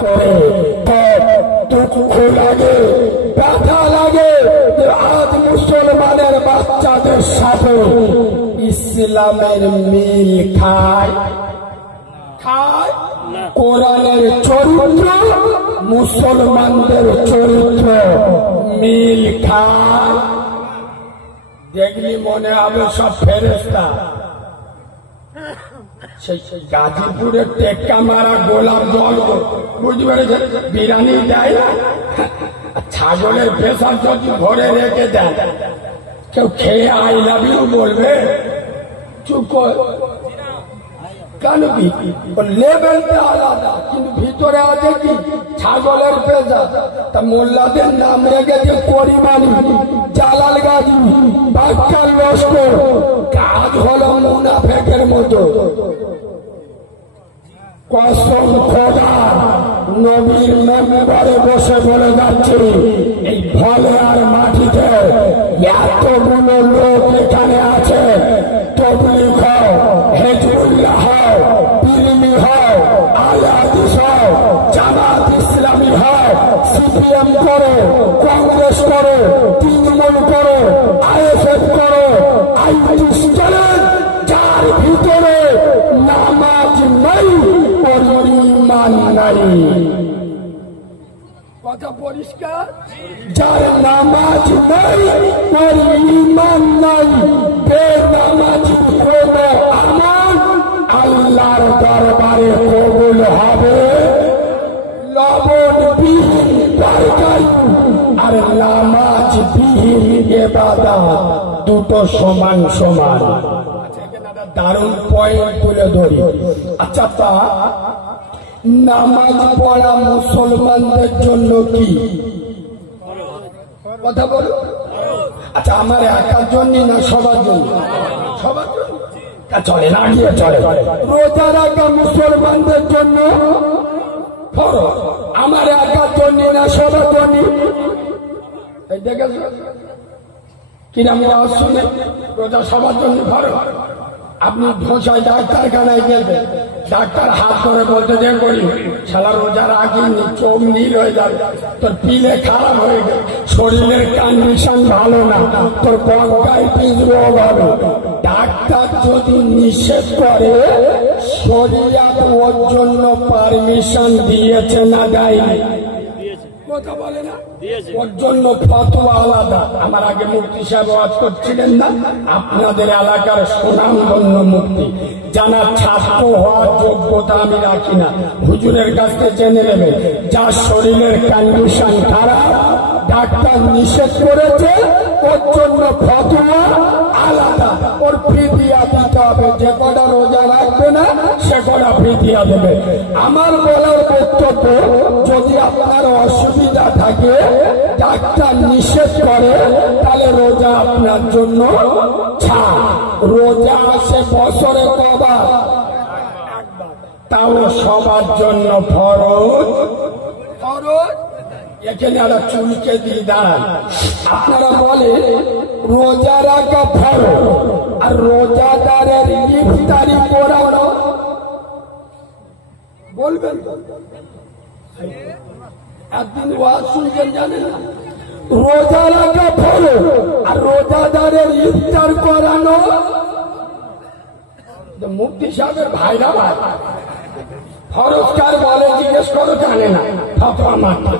করে দুঃখ লাগে, ব্যথা লাগে যে আজ মুসলমানের বাচ্চাদের সাথে ইসলামের মিল খায় খায়, কোরআনের চরিত্র মুসলমানদের চরিত্র মিল খায়। দেখলি মনে হবে সব ফেরেশতা। সেই গাজীপুরের টেক্কা মারা গোলাপ জল বুঝতে পেরেছেন, বিরিয়ানি দেয় না, ছাগলের পেশাব যদি ভরে রেখে দেয়, কেউ খেয়ে আই লাভ ইউ বলবে? চুপ কেন? লেভেলটা আলাদা, কিন্তু ভিতরে আছে কি ছাগলের পেশা। তা মোল্লাদের নাম রেখেছে পরিমাণী, জালাল গাজী, বাক্কার লস্কর, কাজ হলো মুনাফেকের মতো। কসম খোদা, নবীর মেম্বারে বসে বলে যাচ্ছে, এই ফলে আর মাটিতে এতগুলো লোক এখানে আছে, তবলিগ হও, হিজবুল্লাহ হও, বিলমি হও, আলে হাদিস হও, জামাত ইসলামী হও, সিপিএম করো, কংগ্রেস করো, তৃণমূল করো, আইএসএফ করো, আইটিস চলেন, যার ভিতরে নামাজ নাই ওর ঈমান নাই। কথা পরিষ্কার? যার নামাজ নাই ওর ঈমান নাই। বেনামাজি কোন আমল আল্লাহর দরবারে কবুল হবে? লবণ বিহীন তরকারি আর নামাজ বিহীন ইবাদত দুটো সমান সমান। দারুণ পয়েন্ট তুলে ধরি। আচ্ছা, তা নামাজ পড়া মুসলমানদের জন্য কি? কথা বলো। আচ্ছা, আমার একার জন্য না সবার জন্য? সবার জন্য চলে, লাগিয়ে চলে। রোজা রাখা মুসলমানদের জন্য ফরজ, আমার একার জন্য না সবার জন্য? দেখেছ কিরম আওয়াজ শুনে? রোজা সবার জন্য ফরজ। আপনি ধোসায় ডাক্তারখানায় গেলেন, ডাক্তার হাত ধরে বলতে যে করি শালা রোজা রাখিনি, চোখ নীল হয়ে যাবে, তোর পিলে খারাপ হয়ে গেল, শরীরের কন্ডিশন ভালো না, তোর ব্রঙ্কাইটিস রোগ হবে। ডাক্তার যদি নিষেধ করে, শরীয়ত ওর জন্য পারমিশন দিয়েছে না দেয়নি? কথা বলে না? ওর জন্য ফতোয়া আলাদা। আমার আগে মুফতি সাহেব ওয়াজ করছিলেন না, আপনাদের এলাকার সুনামধন্য মুফতি, জানার ছাত্র হওয়ার যোগ্যতা আমি রাখি না, হুজুরের কাছে জেনে নেবে। যার শরীরের কন্ডিশন খারাপ, ডাক্তার নিষেধ করেছে, ওর জন্য ফতোয়া আলাদা, ওর ফিদিয়া দিতে হবে। যে কটা রোজা রাখবে না সে কটা ফিদিয়া দেবে। আমার বলার বক্তব্য, যদি আপনার অসুবিধা থাকে, ডাক্তার নিষেধ করে, তাহলে রোজা আপনার জন্য ছাড়। রোজা আসে বছরে কবার? তাও সবার জন্য ফরজ। ফরজ এখানে একটা চুলকে দিয়ে দাঁড়ান। আপনারা বলে রোজা রাখা ফরজ, আর রোজাদারের ইফতারি করানো বলবেন? একদিন ওয়াজ শুনছেন জানেন না? রোজা রাখা ফরজ আর রোজাদারের ইফতার করানো। মুফতি সাহেবের ভাইরা ভাই, ফরজ কার বলে জিজ্ঞেস করো, জানে না, ফতোয়া মারতে।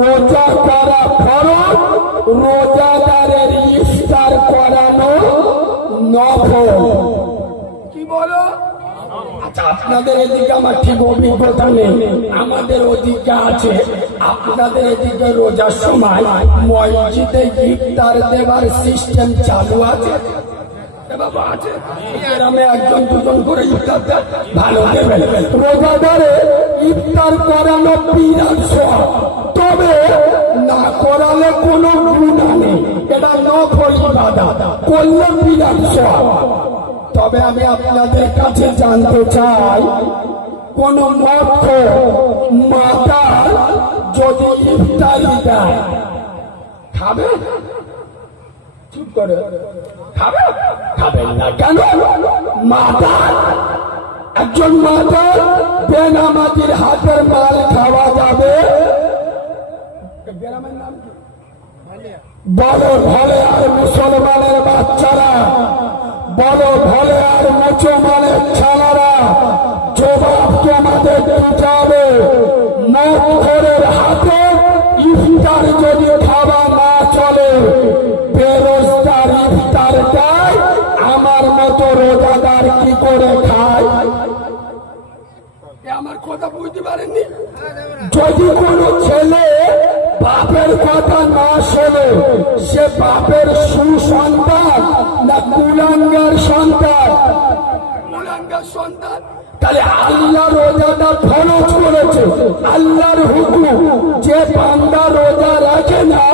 রোজা করা ফরজ, রোজাদারের ইফতার করানো নফল। কি বলো? আচ্ছা, আপনাদের এদিকে আমার ঠিক অভিজ্ঞতা নেই, আমাদের ওদিকে আছে। আপনাদের এদিকে রোজার সময় মসজিদে ইফতার দেবার সিস্টেম চালু আছে? বাবা আছে, গ্রামে একজন দুজন করে ইফতার দেয়, ভালো দেবেন। রোজাদারে ইফতার করানো বিরাট সওয়াব, তবে না করালে কোনো গুনাহ নেই, এটা নফল ইবাদত, করলে বিরাট সওয়াব। তবে আমি আপনাদের কাছে জানতে চাই, কোন মূর্খ মাতা যদি ইফতারি দেয়, খাবে? চুপ করে খাবে? খাবেন না কেন? মাতা একজন মাতার বেনামাজির হাতের মাল খাওয়া যাবে? বলো ভলে আর মুসলমানের বাচ্চারা, বলো ভলে আর মুসলমানের ছালারা, জবাব তোমাদের দিতে হবে। মদখোরের হাতে ইফতার যদি খাওয়া না চলে, বেরোজগার ইফতার খায়, আমার মতো রোজাদার কি করে খায়? আমার কথা বুঝতে পারেননি? যদি কোনো ছেলে বাপের কথা না শোনে, সে বাপের সুসন্তান না কুলাঙ্গার সন্তান? কুলাঙ্গার সন্তান। তাহলে আল্লাহ রোজাটা ফরজ করেছে, আল্লাহর হুকুম। যে বান্দা রোজা রাখে না,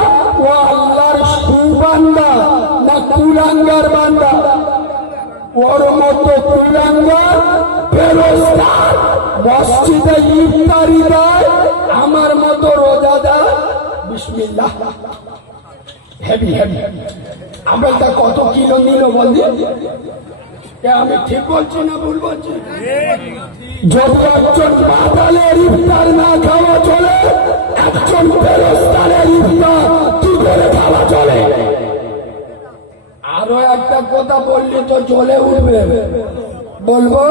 ও আল্লাহর সুবান্দা না কুলাঙ্গার বান্দা? ওর মতো কুলাঙ্গার বেরোজগার মসজিদে ইফতারি দেয়, আমার মতো রোজাদার বিসমিল্লাহ হেভি হেভি। আমলটা কত কিলো নিল বলছি? আমি ঠিক বলছি না ভুল বলছি? যদি একজন বাতালের ইফতার না খাওয়া চলে, একজন বেরোজগারের ইফতার কি করে খাওয়া চলে? আরো একটা কথা বললে তো জ্বলে উঠবে, বলবো?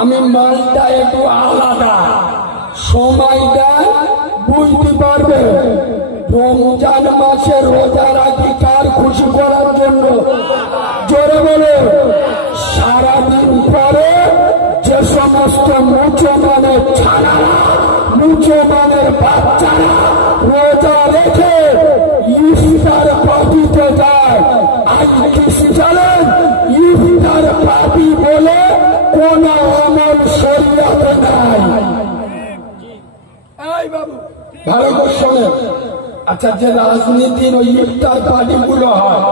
আমি মালটা একটু আলাদা, সময়টা বুঝতে পারবে। রমজান মাসে রোজা রাখি কার খুশি করার জন্য? জোরে বলে। সারাদিন পরে যে সমস্ত মুসলমানের ছানারা, মুসলমানের বাচ্চারা রোজা রেখে ইফতার পার্টিতে যায়, আজ কৃষি জানেন ইফতার পার্টি বলে কোন আমল শরীয়তে নাই। এই বাবু ভালো করে শোনেন। আচ্ছা, যে রাজনীতির ওই ইফতার পার্টি গুলো হয়,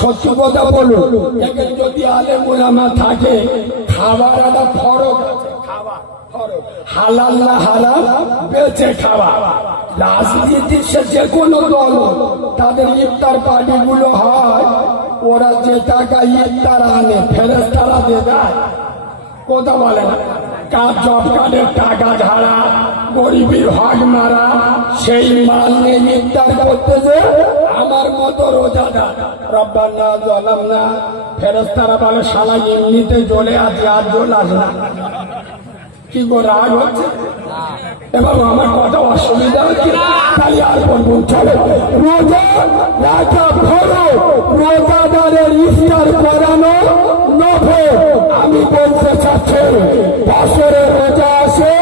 সত্য কথা বলুন, এখানে যদি আলেম উলামা থাকে, খাবার একটা ফরক আছে, খাবার ফরক, হালাল না হারাম বেঁচে খাওয়া। রাজনীতির সে যে কোনো দল, তাদের ইফতার পার্টি গুলো হয়, ওরা যে টাকা ইফতার আনে ফেরেশতারা দিয়ে দেয়। কথা বলে না, কার জব কার্ডের টাকা ঝাড়া, গরিবের হক মারা, সেই মাল নিয়ে ইফতার করতেছে আমার মতো রোজাদার। রব্বানা জালামনা, ফেরেশতারা বলে শালা এমনিতে জ্বলে আছে, আর জ্বল আসে না। কি গো রাগ হচ্ছে? এবার আমার কথা অসুবিধা হচ্ছে, তাই আর বলবো চলো। রোজা রাখা ভালো, রোজাদারের ইফতার করানো নফল। আমি বলতে চাচ্ছি, বছরে রোজা আসে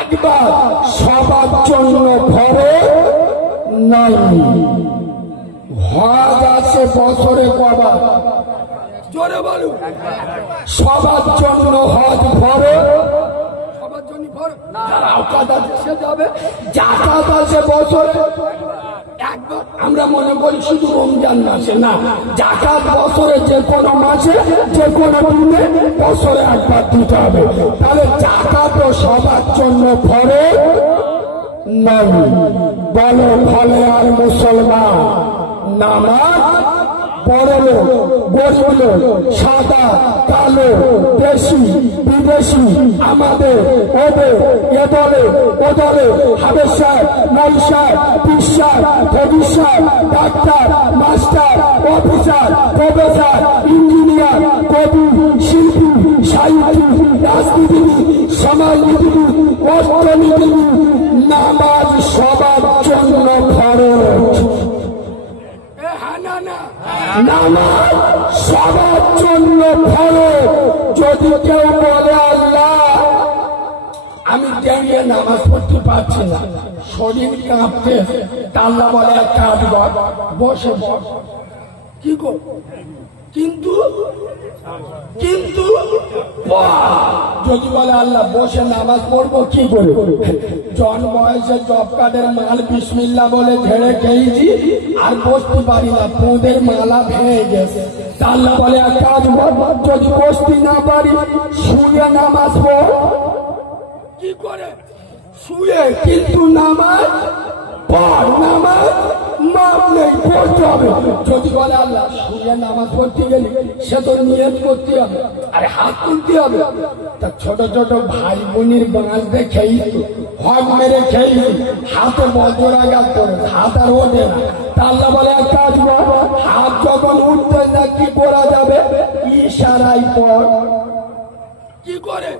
একবার, সবার জন্য ফরজ নাই। হজ আছে বছরে কবার? জোরে বলুন। সবার জন্য হজ ফরজ, সবার জন্য ফরজ। যারা আওকাত আছে সে যাবে। যাকাত আছে বছরে একবার। আমরা মনে করি শুধু রমজান মাসে, না, যাকাত বছরে যে কোনো মাসে যে কোনো দিনে বছরে একবার দিতে হবে। তাহলে যাকাতও সবার জন্য ফরজ নাই। বলো ফলে আর মুসলমান নামাজ বড় লোক, গরিব লোক, সাদা কালো, দেশি বিদেশি, আমাদের ওদের এ দলে ও দলে, হাবের সাহেব, মল সাহেব, পীর সাহেব, ফকির সাহেব, doctor, master, officer, professor, engineer, কবি, শিল্পী, সাহিত্যিক, রাজনীতিবিদ, সমাজনীতিবিদ, অর্থনীতিবিদ, নামাজ সবার জন্য ফরজ। নামাজ সবার জন্য ফরজ। যদি কেউ বলে আল্লাহ আমি দাঁড়িয়ে নামাজ পড়তে পারছি না, শরীর কাঁপতে, আল্লাহ বলে এক কাজ কর, বসে বস। কি গো? কিন্তু কিন্তু যদি বলে আল্লাহ বসে নামাজ পড়বো কি করে? জন বয়সে জব কার্ডের মাল বিসমিল্লাহ বলে ঝেড়ে খেয়েছি, আর বসতে পারি না, পোঁদের মালা ভেঙে গেছে। আল্লাহ বলে এক কাজ কর, যদি বসতে না পারি শুয়ে নামাজ পড়। কি করে? শুয়ে, কিন্তু নামাজ পড়। নামাজ মাপ নেই, পড়তে হবে। যদি বলে আল্লাহ শুয়ে নামাজ পড়তে গেলে সে তো নিয়ত করতে হবে, আরে হাত তুলতে হবে। তা ছোট ছোট ভাই বোনের বাঁচতে খেয়েছি, হক মেরে খেয়েছি, হাতে বজ্রাঘাত করে হাত আর ওঠে না। তা আল্লাহ বলে এক কাজ কর, হাত যখন উঠতে না কি করা যাবে, ইশারায় পড়। কি করে?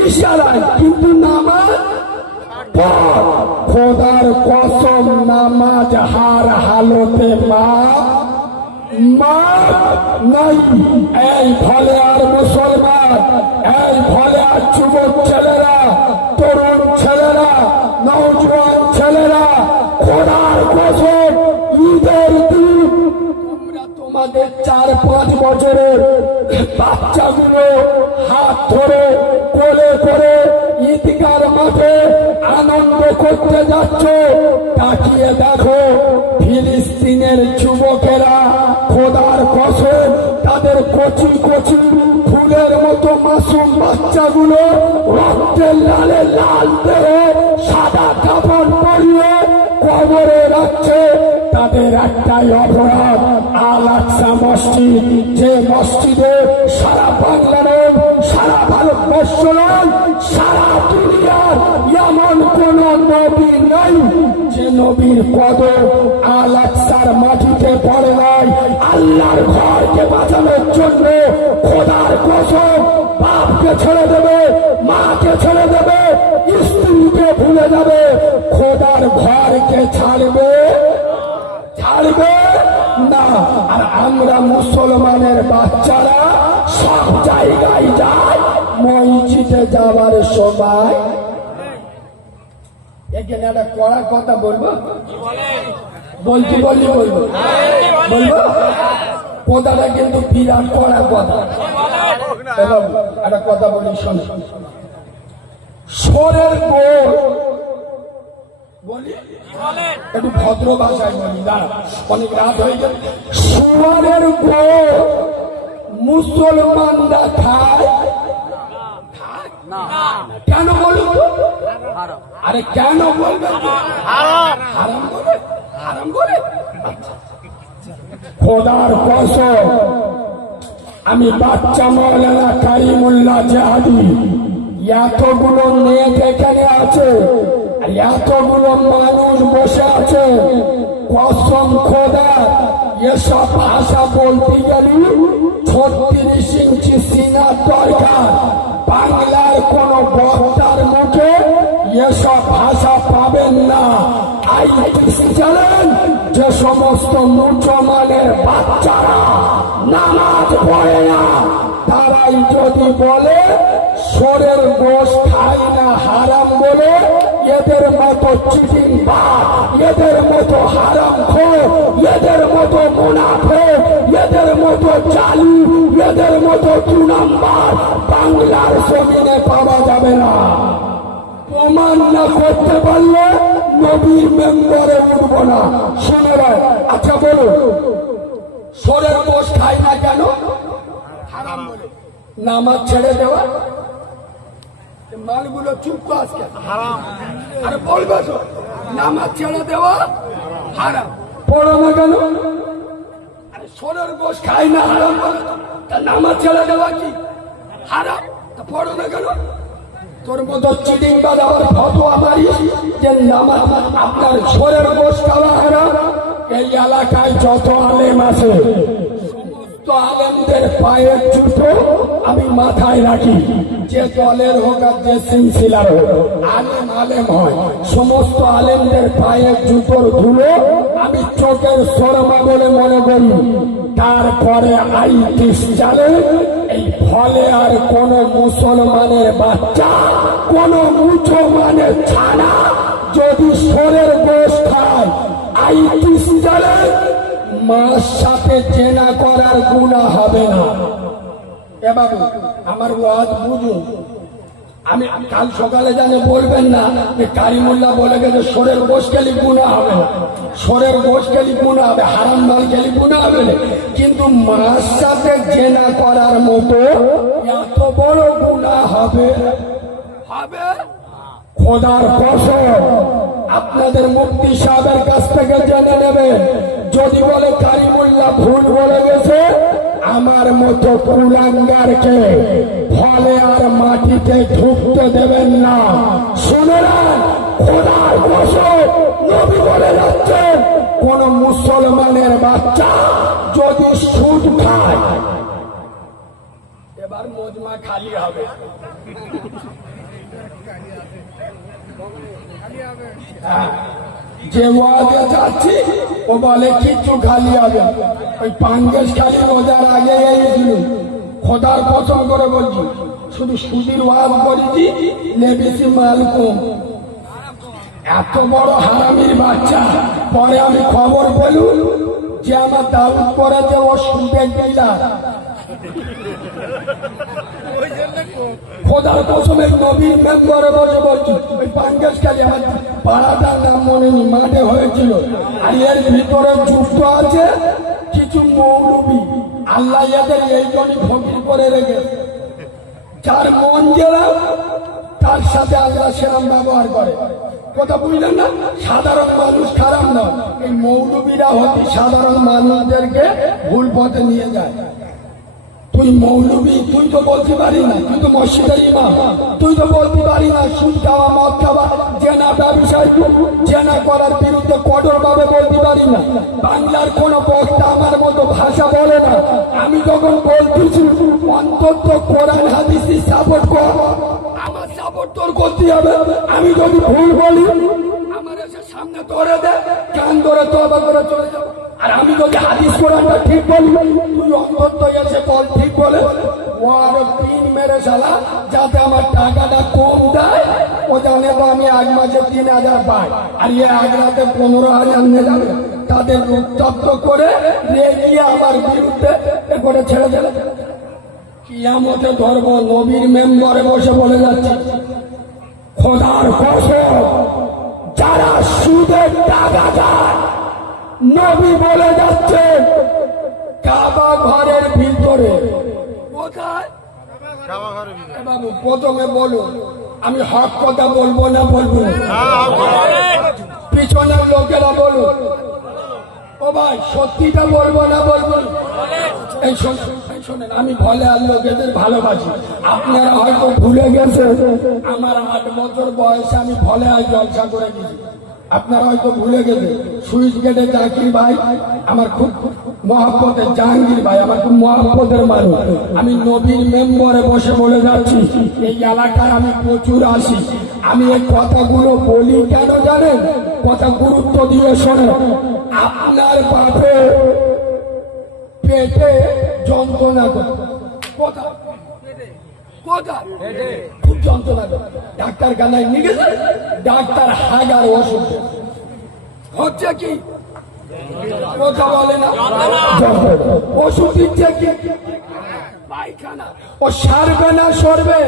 ইশারায়। কিন্তু নামাজ খোদার কসম নামাজ হার হালতে মাপ নাই। এই ফলে আর মুসলমান, এই ফলে আর যুবক ছেলেরা, তরুণ ছেলেরা, নওজোয়ান ছেলেরা, খোদার কসম ঈদের দিন তোমরা তোমাদের 4-5 বছরের বাচ্চাগুলো হাত ধরে কোলে করে ঈদগার মাঠে আনন্দ করতে যাচ্ছ। তাকিয়ে দেখো ফিলিস্তিনের যুবকেরা, খোদার কসম তাদের কচি কচি ফুলের মতো মাসুম বাচ্চাগুলো রক্তের লালে লাল দেহে সাদা কাপড় পরিয়ে কবরে রাখছে। তাদের একটাই অপরাধ, আল আকসা মসজিদ, যে মসজিদে সারা বাংলা নয়, সারা ভারতবর্ষ নয়, সারা দুনিয়ার এমন কোন নবী নাই যে নবীর কদম আল আকসার মাটিতে পড়ে নাই। আল্লাহর ঘরকে বাঁচানোর জন্য খোদার কসম বাপকে ছেড়ে দেবে, মাকে ছেড়ে দেবে, স্ত্রীকে ভুলে যাবে, খোদার ঘরকে ছাড়বে না। আর আমরা মুসলমানের বাচ্চারা সব জায়গায় যায়, মসজিদে যাবার সময় এখানে একটা কড়া কথা বলবো, বলবো কথাটা কিন্তু বিরাট কড়া কথা। এবং একটা কথা বলি শোন, সোরের গোল বলি, একটু ভদ্র ভাষায় বলি, দাঁড়া অনেক রাত হয়ে গেল। সোরের গোল মুসলমানরা খায় না, কেন বলুন? আরে কেন বলবেন? হারাম বলে, হারাম বলে। খোদার কসম আমি বাচ্চা মৌলানা কারিমুল্লাহ জাহাদি, এতগুলো নেট এখানে আছে, এতগুলো মানুষ বসে আছে, কসম খোদা এসব ভাষা বলতে গেলে 36 ইঞ্চি সিনার দরকার। বাংলার কোন বক্তার মুখে এসব ভাষা পাবেন না। জানেন যে সমস্ত মুসলমানের বাচ্চারা নামাজ পড়ে না, তারাই যদি বলে সোরের গোশ খাই না হারাম বলে, এদের মতো চিটিংবাজ, এদের মতো হারামখোর, এদের মতো মুনাফিক, এদের মতো জালি, এদের মতো 2 নাম্বার বাংলার জমিনে পাওয়া যাবে না। প্রমাণ না করতে পারলে নবীর মেম্বরে উঠব না। শুনে রাখ। আচ্ছা বলুন, সোরের গোশ খাই না কেন? হারাম বলে। নামাজ ছেড়ে দেওয়া, মালগুলো চুপ আজকে হারাম। আরে বলবে তো নামাজ ছেড়ে দেওয়া হারাম, পড়ো না কেন? আরে সোরের গোশ খাই না হারাম বলে, তা নামাজ ছেড়ে দেওয়া কি হারাম? তা পড়ো না কেন? তোর মতো চিটিং বাজাবার ফতোয়া মারি যে নামাজ আপনার সোরের গোশ খাওয়া হারাম। এই এলাকায় যত আলেম আছে সমস্ত আলেমদের পায়ের জুতো আমি মাথায় রাখি, যে দলের হোক আর যে সিলসিলার হোক, আলেম আলেম হয়। সমস্ত আলেমদের পায়ের জুতোর ধুলো আমি চোখের শর্মা বলে মনে করি। তারপরে আইটিস চালে এই ফলে আর কোন মুসলমানের বাচ্চা, কোন মুসলমানের ছানা যদি সোরের গোশ খায়, আইটিস চালে মার সাথে জেনা করার গুনাহ হবে না। এ বাবু আমার ওয়াজ বুঝুন, আমি কাল সকালে জানে বলবেন না যে কারিমুল্লাহ বলে গেছে সোরের গোশ খেলি গুনাহ হবে না। সোরের গোশ খেলি গুনাহ হবে, হারাম মাল খেলি গুনাহ হবে না, কিন্তু মার সাথে জেনা করার মতো এত বড় গুনাহ হবে খোদার কসম আপনাদের মুফতি সাহেবের কাছ থেকে জেনে নেবেন। যদি বলে কারিমুল্লাহ ভুল বলে গেছে, আমার মতো কুলাঙ্গারকে ফলে আর মাটিতে ঢুকতে দেবেন না। শুনে নেন, খোদার কসম নবী বলে যাচ্ছেন, কোন মুসলমানের বাচ্চা যদি সুদ খায়, এবার মজমা খালি হবে। যে ওয়াদে যাচ্ছি ও বলে কিচ্ছু খালি হবে, ওই পাঙ্গেশ খালি রোজার আগে গিয়েছিল। খোদার কসম করে বলছি, শুধু সুদির ওয়াজ করেছি, লেবেছি মাল কম। এত বড় হারামির বাচ্চা। পরে আমি খবর বলুন যে আমার দাউদ করেছে ও সুদের ডিলার। খোদার কসমের নবীর মেম্বারে বসে বলছি, ওই পাঙ্গেশ খালি আমার পাড়াটার নাম মনে নেই, মাঠে হয়েছিল। আর এর ভিতরে যুক্ত আছে কিছু মৌলবী। আল্লাহ এদের এই জন্যই ফকির করে রেখে, যার মন যেরাম তার সাথে আল্লাহ সেরাম ব্যবহার করে। কথা বুঝলেন না? সাধারণ মানুষ খারাপ না, এই মৌলবীরা হতে সাধারণ মানুষদেরকে ভুল পথে নিয়ে যায়। তুই মৌলবী, তুই তো বলতে পারি না, তুই তো মসজিদের ইমাম, তুই তো বলতে পারি না সুদ খাওয়া, মদ খাওয়া, জেনা ব্যবসায় জেনা করার বিরুদ্ধে কঠোর ভাবে বলতে পারি না। বাংলার কোন বক্তা আমার মতো ভাষা বলে না। আমি যখন বলতেছি অন্তত কোরআন হাদিস সাপোর্ট কর, আমার সাপোর্ট তোর করতে হবে। আমি যদি ভুল বলি আমার এসে সামনে ধরে দে, কান ধরে তওবা করে চলে যাবো। আর আমি যদি হাদিস কোরআনটা ঠিক বলি, তুই অন্তত এসে বল ঠিক বলে, ও আরো পিন মেরে শালা, যাতে আমার টাকাটা কম দেয়। ও জানে তো আমি এক মাসে 3000 পাই, আর এ এক রাতে 15,000 নিয়ে যাবে। তাদের উত্তপ্ত করে রেগিয়ে আমার বিরুদ্ধে করে ছেড়ে দিলে কিয়ামতে ধরবো। নবীর মেম্বারে বসে বলে যাচ্ছে, খোদার কসম যারা সুদের টাকা দেয়, নবী বলে যাচ্ছে কাবা ঘরের ভিতরে। কোথায়? বাবু প্রথমে বলুন, আমি হক কথা বলবো না বলবো? পিছনের লোকেরা বলুন। ও ভাই সত্যিটা বলবো না বলবো? এই শোনেন, আমি ভলে আর লোকেদের ভালোবাসি। আপনারা হয়তো ভুলে গেছেন, আমার 8 বছর বয়সে আমি ভলে আর জলসা করে গেছি। আপনারা হয়তো ভুলে গেছে, সুইচ গেটে জাকির ভাই আমার খুব মহব্বতের, জাহাঙ্গীর ভাই আমার খুব মহব্বতের মানুষ। আমি নবীর মেম্বারে বসে বলে যাচ্ছি, এই এলাকায় আমি প্রচুর আসি। আমি এই কথাগুলো বলি কেন জানেন? কথা গুরুত্ব দিয়ে শোনেন। আপনার বাপে পেটে যন্ত্রণা করে, কোথায় কোথায় খুব যন্ত্রণা করে, ডাক্তার খানায় নিয়ে গেছে, ডাক্তার হাগার ওষুধ হচ্ছে কি কথা বলে না, ওষুধ দিচ্ছে কি পায়খানা, ও সারবে না সরবে?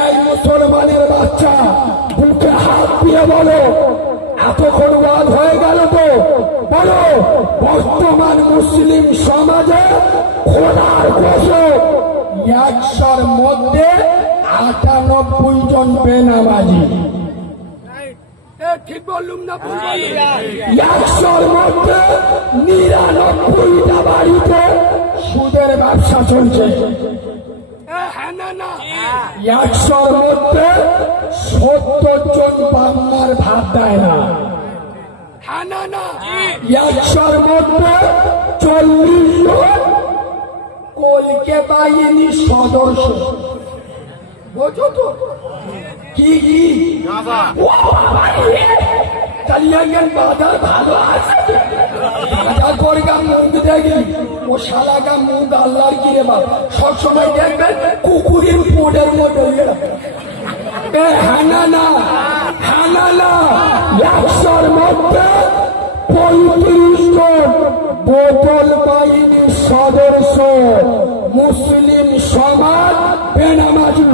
এই মুসলমানের বাচ্চা বুকে হাত দিয়ে বলো, এতক্ষণ ওয়াজ হয়ে গেল তো বলো, বর্তমান মুসলিম সমাজে খোদার কসম 100-র মধ্যে 98 জন বেনামাজি। ঠিক বললুম না? 100-র মধ্যে 99টা বাড়িতে সুদের ব্যবসা চলছে। 100-র মধ্যে 70 জন বাম্মার ভাত দেয় না। 100-র মধ্যে 40 জন কলকে বাহিনী সদস্য। বোঝো তো কি চালিয়ে গেল বাজার ভালো আছে, বাজার করে মুখ দেখি ও শালাকা মুখ আল্লাহর কিরে বাপ, সবসময় দেখবেন কুকুরের পোটের মতো। হানা না 100-র মধ্যে 35 জন বোতল বাহিনীর সদস্য। মুসলিম সমাজ বেনামাজি,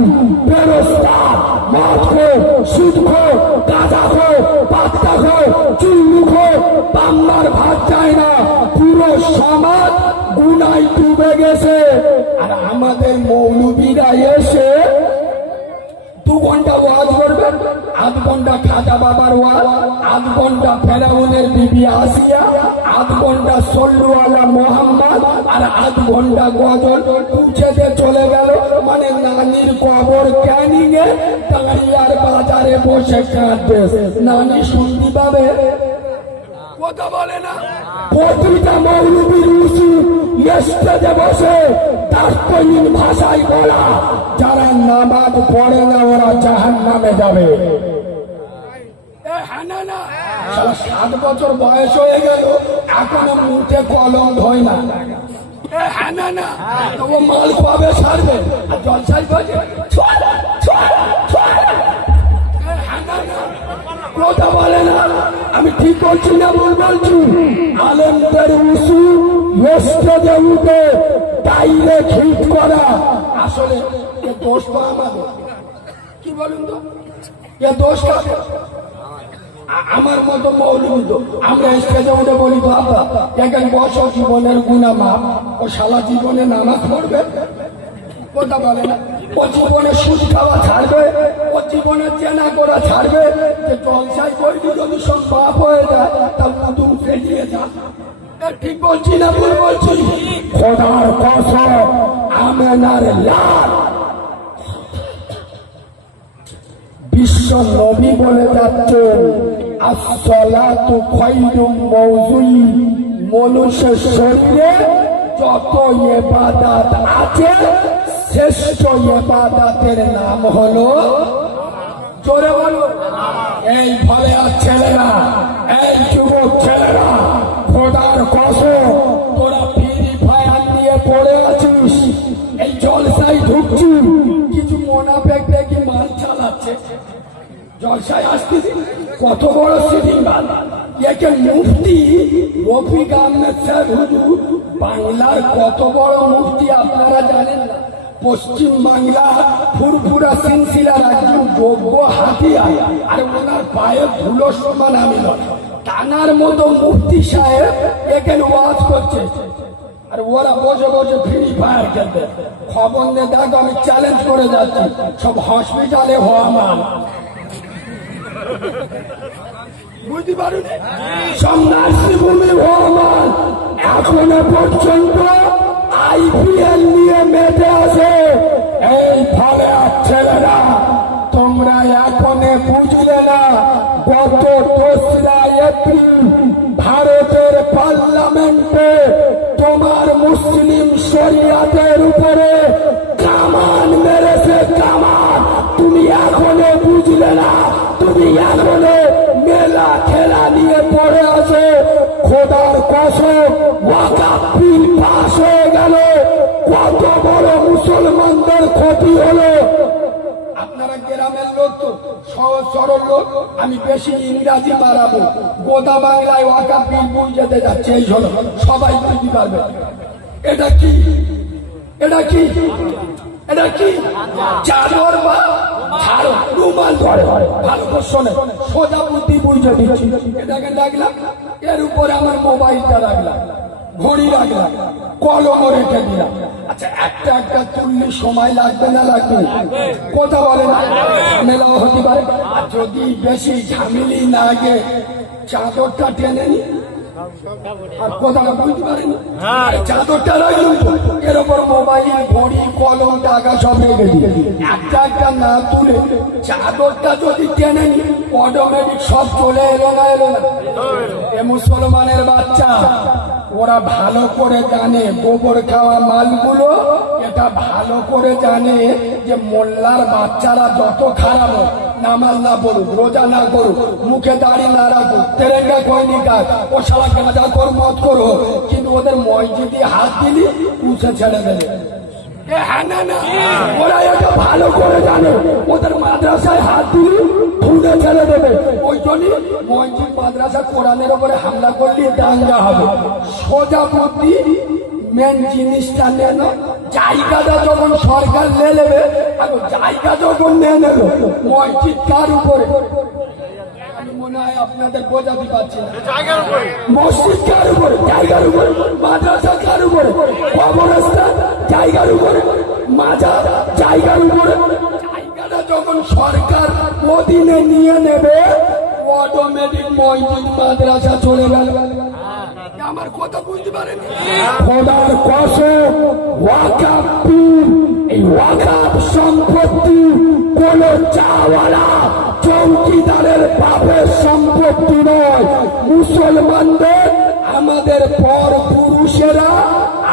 বেরোজগার, মদ খো, সুদ খো, গাঁজা খো, পাত্তা খো, চুল্লু খো, বাম্মার ভাত চায় না। পুরো সমাজ গুনায় ডুবে গেছে। আর আমাদের মৌলবীরা এসে 2 ঘন্টা ওয়াজ করবেন, 8 ঘন্টা খাজা বাবার ওয়াজ, 8 ঘন্টা ফেরাউনের বিবি আসিয়া, 8 ঘন্টা সল্লু আলা মোহাম্মদ, আর 8 ঘন্টা গজল উঠেতে চলে গেল। মানে নানির কবর ক্যানিং এ দাঁড়িয়ার বাজারে বসে কাঁদবে, নানি শুনতে পাবে কথা বলে না। প্রতিটা মৌলবীর উচিত স্টেজে বসে দার্শনিক ভাষায় বলা, যারা নামাজ পড়ে না ওরা জাহান্নামে যাবে। 7 বছর বয়স হয়ে গেল, এখনো মুখে কলম ধোয় না। ও মাল পাবে সারবে, আর জলসাই কথা বলে না। আমি ঠিক করছি না ভুল বলছি? আলেমদের উঁচু স্টেজে উঠে ডাইরেক্ট হিট করা, আসলে দোষ তো আমাদের। কি বলুন তো, এ দোষ কাকে? আমার মতো মৌলবী তো আমরা স্টেজে উঠে বলি, বাবা দেখেন বছর জীবনের গুনাহ মাপ, ও সারা জীবনে নামাজ পড়বে কথা বলে না। ও জীবনে সুদ খাওয়া ছাড়বে, ও জীবনে চেনা করা ছাড়বে। যে জলসাই করবি যদি সব পাপ হয়ে যায়, তার মধুর ফেলিয়ে যা। ঠিক বলছি না ভুল বলছি? খোদার কসম, আমেনার লাল বিশ্ব নবী বলে যাচ্ছেন, আসসালাতু খায়রুম মাওযুই, মানুষের শরীরে যত ইবাদত আছে শ্রেষ্ঠ ইবাদতের নাম হলো, জোরে বলো, এই ফলে আর ছেলেরা, এই যুবক ছেলেরা, খোদার কসম তোরা ফ্রি ফায়ার নিয়ে পড়ে আছিস, এই জলসায় ঢুকছি, কিছু মোনাফেক দেখি মাল চালাচ্ছে, জলসায় আসতেছি। কত বড় সিটিংবাদ! একে মুফতি রফিক আহমেদ সাহেব হুজুর, বাংলার কত বড় মুফতি আপনারা জানেন না? পশ্চিম বাংলা ফুরফুরা সিলসিলার একজন যোগ্য হাতিয়ার, আর ওনার পায়ের ধুলো সমান আমি নয়। টানার মতো মুফতি সাহেব এখানে ওয়াজ করছে, আর ওরা বসে বসে ফ্রি ফায়ার খেলতে। খবর নিয়ে দেখো, আমি চ্যালেঞ্জ করে যাচ্ছি, সব হসপিটালে হওয়া মাল, বুঝতে পারুন, সব নার্সিংহোমে হওয়া মাল এখনো পর্যন্ত IPL নিয়ে মেতে আছে। এই ফলে আর ছেলেরা, তোমরা এখনো বুঝলে না, গত 2রা এপ্রিল ভারতের পার্লামেন্টে তোমার মুসলিম শরিয়াতের উপরে কামান মেরেছে, কামান। তুমি এখনো বুঝলে না, তুমি এখনো মেলা খেলা নিয়ে পড়ে আছে। খোদার কসম, ওয়াকাফ বিল পাস হয়ে গেল, কত বড় মুসলমানদের ক্ষতি হলো। আপনারা গ্রামের লোক তো, সহজ সরল লোক, আমি বেশি ইংরাজি মারাবো। গোদা বাংলায় ওয়াকাফ বিল বই যেতে যাচ্ছে, এই হলো, সবাই বুঝতে পারবে। এটা কি, এটা কি, এটা কি চাদর বা ঝাড়ু রুমাল ধরে, ভালো করে শোনে, সোজা বুদ্ধি বুঝে দিচ্ছি। এটাকে রাখলাম, এর উপরে আমার মোবাইলটা রাখলাম, ঘড়ি রাখলাম, কলমও রেখে দিলাম। আচ্ছা, একটা একটা তুললে সময় লাগবে না লাগবে? কথা বলে না, মেলাও হতে পারে। আর যদি বেশি ঝামেলি না আগে চাদরটা টেনে নি, আর কথাটা বুঝতে পারেন, চাদরটা রাখলাম, এর ওপর মোবাইল, ঘড়ি, কলম, টাকা সব রেখে দিই। একটা একটা না তুলে চাদরটা যদি টেনে নি, অটোমেটিক সব চলে এলো না, এলো না? এ মুসলমানের বাচ্চা, ওরা ভালো করে জানে গোবর খাওয়া মালগুলো, এটা ভালো করে জানে যে মোল্লার বাচ্চারা যত খারাপ, নামাজ না পড়ুক, রোজা না করুক, মুখে দাড়ি না রাখুক, তেরেঙ্গা কয়নি কাজ, ও সারা গাঁজা কর, মত করো, কিন্তু ওদের মসজিদে হাত দিলি উঠে ছেড়ে দেবে। ওরা এটা ভালো করে জানে, ওদের মাদ্রাসায় হাত দিলি খুঁজে ছেড়ে দেবে। ওই জন্য মসজিদ মাদ্রাসা কোরআনের উপরে হামলা করলে দাঙ্গা হবে। সোজা বুদ্ধি, মেন জিনিসটা নেন, জায়গাটা যখন সরকার নিয়ে নেবে, জায়গা যখন নিয়ে নেবে, মসজিদ কার উপরে? মনে হয় আপনাদের বোঝাতে পারছি না। মসজিদ কার উপরে? জায়গার উপরে। মাদ্রাসা কার উপরে? কবরস্থান জায়গার উপরে। মাজার জায়গার উপরে। জায়গাটা যখন সরকার অধীনে নিয়ে নেবে অটোমেটিক মসজিদ মাদ্রাসা চলে গেল। আমার কথা বুঝতে পারেন? খোদার কসম, ওয়াকাফ পীর, এই ওয়াকাফ সম্পত্তি কোন চাওয়ালা চৌকিদারের বাপের সম্পত্তি নয়। মুসলমানদের আমাদের পর পুরুষেরা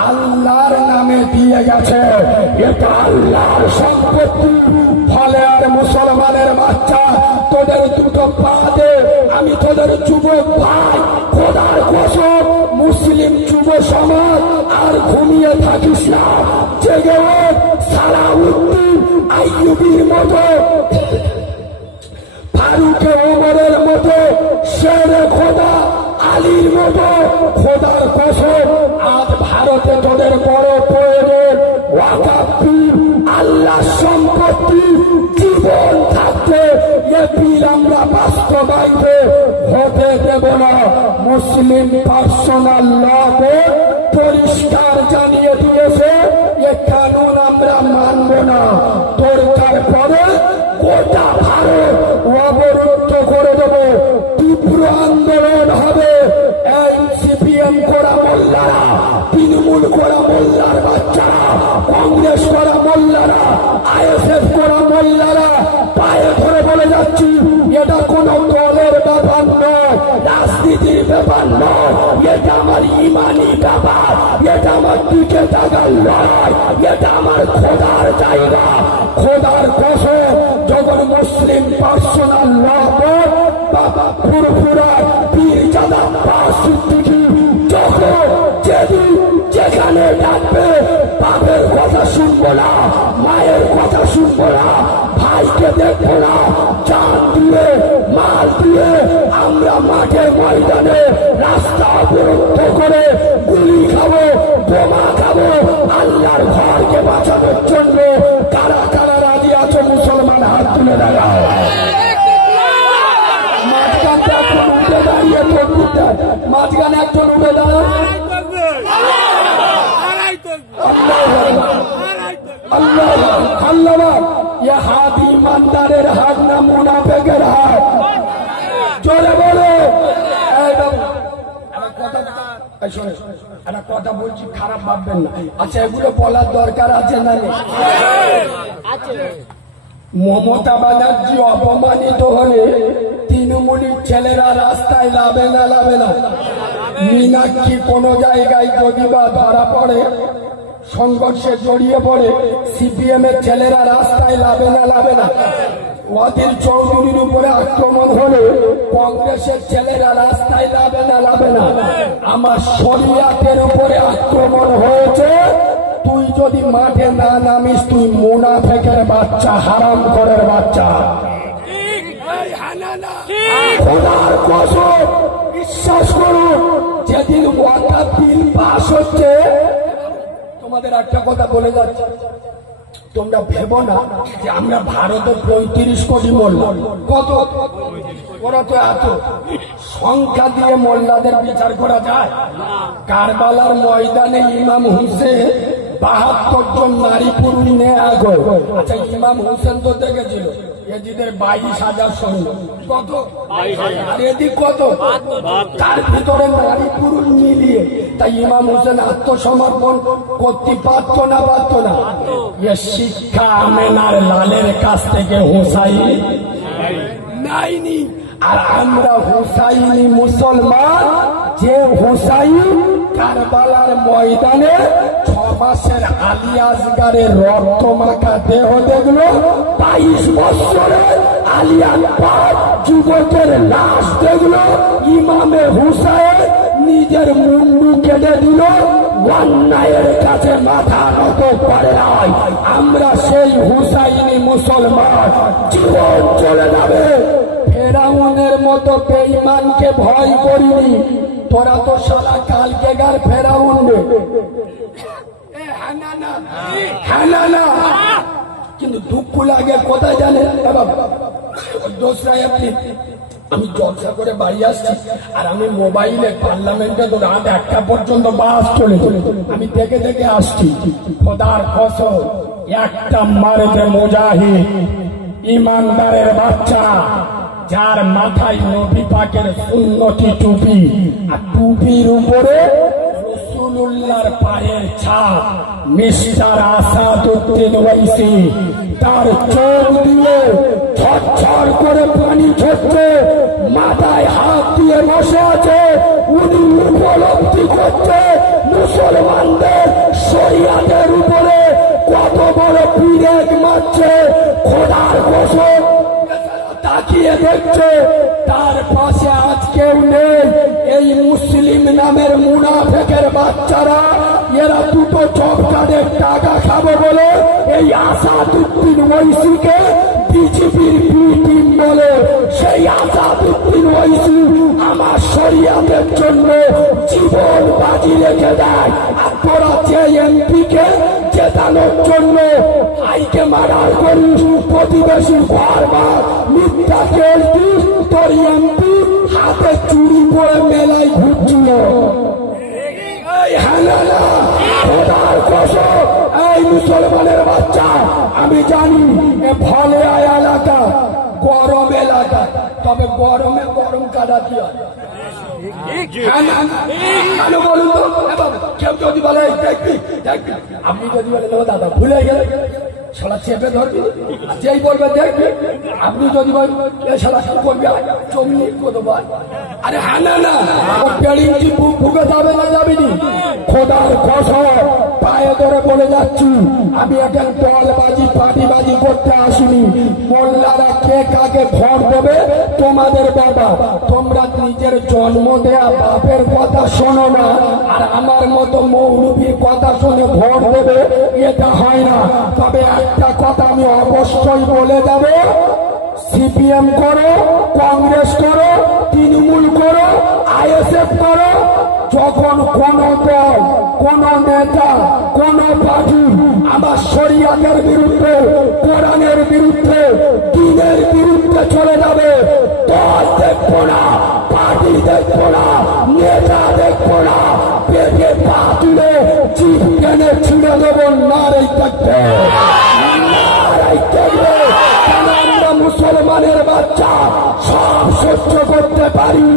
আল্লাহর নামে দিয়ে গেছে, এটা আল্লাহর সম্পত্তি। ফলে আর মুসলমানের বাচ্চা তোদের দুটো পা দে, আমি তোদের যুবক ভাই খোদার কসম মুসলিম যুব সমাজ আর ঘুমিয়ে থাকিস না, জেগে ওঠ। সালাউদ্দিন আইয়ুবীর মতো, ফারুকে ওমরের মতো, শেরে খোদা আলীর মতো খোদার কসম আজ ভারতে তোদের বড় প্রয়োজন। ওয়াকাফ পীর আল্লাহ সম্পত্তি জীবন থাকতে এ বিল আমরা বাস্তবায়িত হতে দেব না। মুসলিম পার্সোনাল ল পরিষ্কার জানিয়ে দিয়েছে এ কানুন আমরা মানব না। দরকার পরে গোটা ভারত অবরুদ্ধ করে দেব, তীব্র আন্দোলন হবে। এই সিপিএম করা মোল্লারা, তৃণমূল করা মোল্লার বাচ্চারা, কংগ্রেস করা মোল্লারা, আইএসএফ করা মোল্লারা পায়ে ধরে বলে যাচ্ছি, এটা কোন দলের ব্যাপার নয়, রাজনীতির ব্যাপার নয়, এটা আমার ইমানি ব্যাপার, এটা আমার দিকে থাকার লড়াই, এটা আমার খোদার জায়গা। খোদার কসম যখন মুসলিম পার্সোনাল ল বাবা ফুরফুরা পীরজাদা সিদ্দিকী যখন যেদিন যেখানে ডাকবে বাপের কথা শুনবো না, মায়ের কথা শুনবো না, ভাইকে দেখবো না, জান দিয়ে মাল দিয়ে আমরা মাঠে ময়দানে রাস্তা অবরুদ্ধ করে গুলি খাবো, বোমা খাবো। আল্লাহর ঘরকে বাঁচানোর জন্য কারা কারা রাজি আছে মুসলমান হাত তুলে দাঁড়াও। মাঝখানটা এখন উঠে দাঁড়িয়ে মাঝখানে একজন উঠে দাঁড়াও। আল্লাহ ये हाथ ईमानदारेर हाथ ना मुनाफिकेर हाथ। চলে বলো একটা কথা বলছি, খারাপ ভাববেন না। আচ্ছা এগুলো বলার দরকার আছে না? মমতা ব্যানার্জি অপমানিত হলে তৃণমূলের ছেলেরা রাস্তায় লাভে না লাভে না? মীনাক্ষী কোনো জায়গায় যদি বা ধরা পড়ে, সংঘর্ষে জড়িয়ে পড়ে, সিপিএম এর ছেলেরা রাস্তায় লাভে না লাভে না? ওয়াদির চৌধুরীর উপরে আক্রমণ হলে কংগ্রেসের ছেলেরা রাস্তায় লাভে না লাভে না? আমার শরিয়াতের উপরে আক্রমণ হয়েছে, তুই যদি মাঠে না নামিস তুই মুনাফিকের বাচ্চা, হারামখোরের বাচ্চা। খোদার কসম বিশ্বাস করুন, যেদিন ওয়াকাফ বিল পাস হচ্ছে, তোমাদের একটা কথা বলে যাচ্ছে, তোমরা ভেবো না যে আমরা ভারতে 35 কোটি মোল্লা। কত? ওরা তো এত সংখ্যা দিয়ে মোল্লাদের বিচার করা যায়? কারবালার ময়দানে ইমাম হুসেন 72 জন নারী পুরুষ নিয়ে আগে। আচ্ছা ইমাম হুসেন তো দেখেছিল এজিদের 22,000 সৈন্য। কত? আর এদিক কত? তার ভিতরে নারী পুরুষ মিলিয়ে। তাই ইমাম হুসেন আত্মসমর্পণ করতে পারত না? পারত না? এ শিক্ষা আমেনার লালের কাছ থেকে হুসাইন নাইনি। আর আমরা হুসাইনি মুসলমান, যে হুসাইন কারবালার ময়দানে 6 মাসের আলী আসগারের রক্ত মাখা দেহ দেখলো, 22 বছরের আলী আকবর যুবকের লাশ দেখলো, ইমামে হুসাইন নিজের মুন্ডু কেটে দিল, অন্যায়ের কাছে মাথা নত করে নাই। আমরা সেই হুসাইনি মুসলমান। জীবন চলে যাবে, ফেরাউনের মতো বেঈমানকে ভয় করিনি। তোরা তো শালা কালকে গার ফেরাউন রে। কিন্তু দুঃখ লাগে কোথায় জানেন? আমি জলসা করে বাড়ি আসছি আর আমি মোবাইলে পার্লামেন্টে তো রাত 1টা পর্যন্ত বাস চলে, আমি দেখে দেখে আসছি। খোদার কসম একটা মারতে মুজাহিদ ইমানদারের বাচ্চা, যার মাথায় নবী পাকের সুন্নতি টুপি, আর টুপির উপরে রাসূলুল্লাহর পায়ের ছাপ, মিস্টার আসাদউদ্দিন ওয়াইসি, তার চোখ দিয়ে ঝরঝর করে পানি ঝরছে, মাথায় হাত দিয়ে বসে আছে। উনি উপলব্ধি করছে মুসলমানদের শরিয়াতের উপরে কত বড় পিরেক মারছে। খোদার কসম তাকিয়ে দেখছে, তার পাশে আজ কেউ নেই। এই মুসলিম নামের মুনাফেকের বাচ্চারা, এরা দুটো চপকারের টাকা খাবে বলে এই আসাদউদ্দিন ওয়াইসিকে বিজেপির বি টিম বলে। সেই আসাদউদ্দিন ওয়াইসি আমার শরিয়াতের জন্য জীবন বাজি রেখে দেয়, আর তোরা যে এমপিকে জেতানোর জন্য আইকে মারার করিস, প্রতিবেশী ঘর মার, মিথ্যা খেলতিস। তোর এমপি হাতে চুরি করে মেলায় ঘুরছিল। এই মুসলমানের বাচ্চা, আমি জানি ফলে এলাকা গরম এলাকা, তবে গরমে গরম কাদা কি হয় বলুন তো? কেউ যদি বলে দেখবি দেখবি, আপনি যদি বলে দাদা ভুলে গেলে সারা চেপে ধরবি, যেই বলবে দেখবি। আপনি যদি বলেন সারা কি করবি, চমনি কোথাও, আরে হ্যাঁ না পেড়িংটি ভুগে যাবে না, যাবিনি। খোদার কসম পায়ে ধরে বলে যাচ্ছি, আমি এখন দলবাজি পার্টিবাজি করতে আসিনি। মোল্লারা কে কাকে ভোট দেবে তোমাদের বাবা, তোমরা নিজের জন্ম দেয়া বাপের কথা শোনো না, আর আমার মতো মৌলবীর কথা শুনে ভোট দেবে, এটা হয় না। তবে একটা কথা আমি অবশ্যই বলে যাব, সিপিএম করো, কংগ্রেস করো, তৃণমূল করো, আইএসএফ করো, যখন কোন দল, কোন নেতা, কোন পার্টি আমার শরিয়াতের বিরুদ্ধে, কোরআনের বিরুদ্ধে, দ্বীনের বিরুদ্ধে চলে যাবে, দল দেখবো না, পার্টি দেখবো না, নেতা দেখবো না, পেটে পা তুলে জিভ টেনে ছিঁড়ে দেবো। নারাই থাকবে, নারাই থাকবে। আমরা মুসলমানের বাচ্চা সব সহ্য করতে পারি,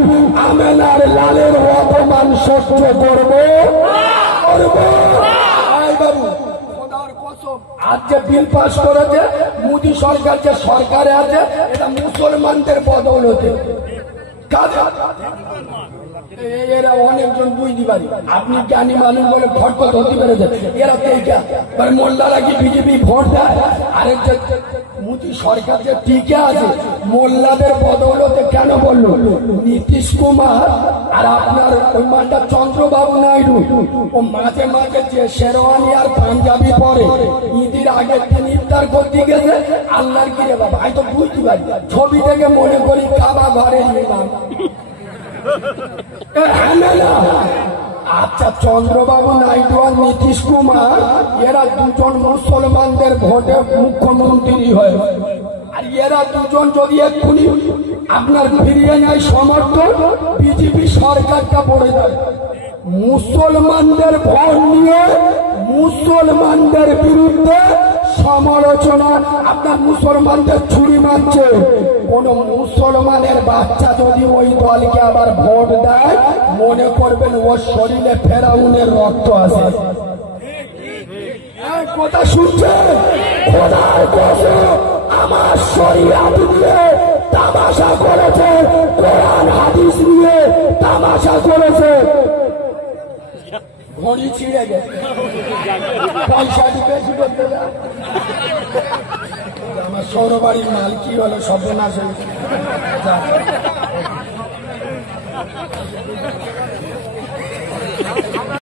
আমেনার লালের অপমান সহ্য করবো। বাবু আজ যে বিল পাস করেছে মোদী সরকার, যে সরকারে আছে, এটা মুসলমানদের বদৌলতে। এরা অনেকজন বুঝতে পারি, আপনি জ্ঞানী মানুষ বলে ভটপট হতে পেরেছে। এরা মোল্লারা কি বিজেপি ভোট দেয়? আরেক মোদী সরকার যে টিকে আছে মোল্লাদের বদৌলতে। কেন বললো? নীতিশ কুমার আর আপনার ওই মানটা চন্দ্রবাবু নাইডু, ও মাঝে মাঝে যে শেরওয়ানি আর পাঞ্জাবি পরে ঈদের আগের দিন ইফতার করতে গেছে, আল্লাহর কি রে বাবা, আমি তো বুঝতে পারি, ছবি থেকে মনে করি কাবা ঘরের ইমাম। আচ্ছা, চন্দ্রবাবু নাইডু আর নীতিশ কুমার এরা দুজন মুসলমানদের ভোটে মুখ্যমন্ত্রী হয়, আর এরা দুজন যদি এক্ষুনি আপনার ফিরিয়ে নেয় সমর্থন, বিজেপি সরকারটা পড়ে যায়। মুসলমানদের ভোট নিয়ে মুসলমানদের বিরুদ্ধে সমালোচনা, আপনার মুসলমানদের ছুরি মারছে। কোন মুসলমানের বাচ্চা যদি ওই দলকে আবার ভোট দেয়, মনে করবেন ওর শরীরে ফেরাউনের রক্ত আছে। কথা শুনছে? খোদার কসম আমার শরিয়াত নিয়ে তামাশা করেছে, কোরআন হাদিস নিয়ে তামাশা করেছে। ঘড়ি ছিঁড়ে গেছে, পয়সা দিতে বলতে যায়। আমার সৌরবাড়ির মাল কি হলো, সর্বনাশ হয়েছে।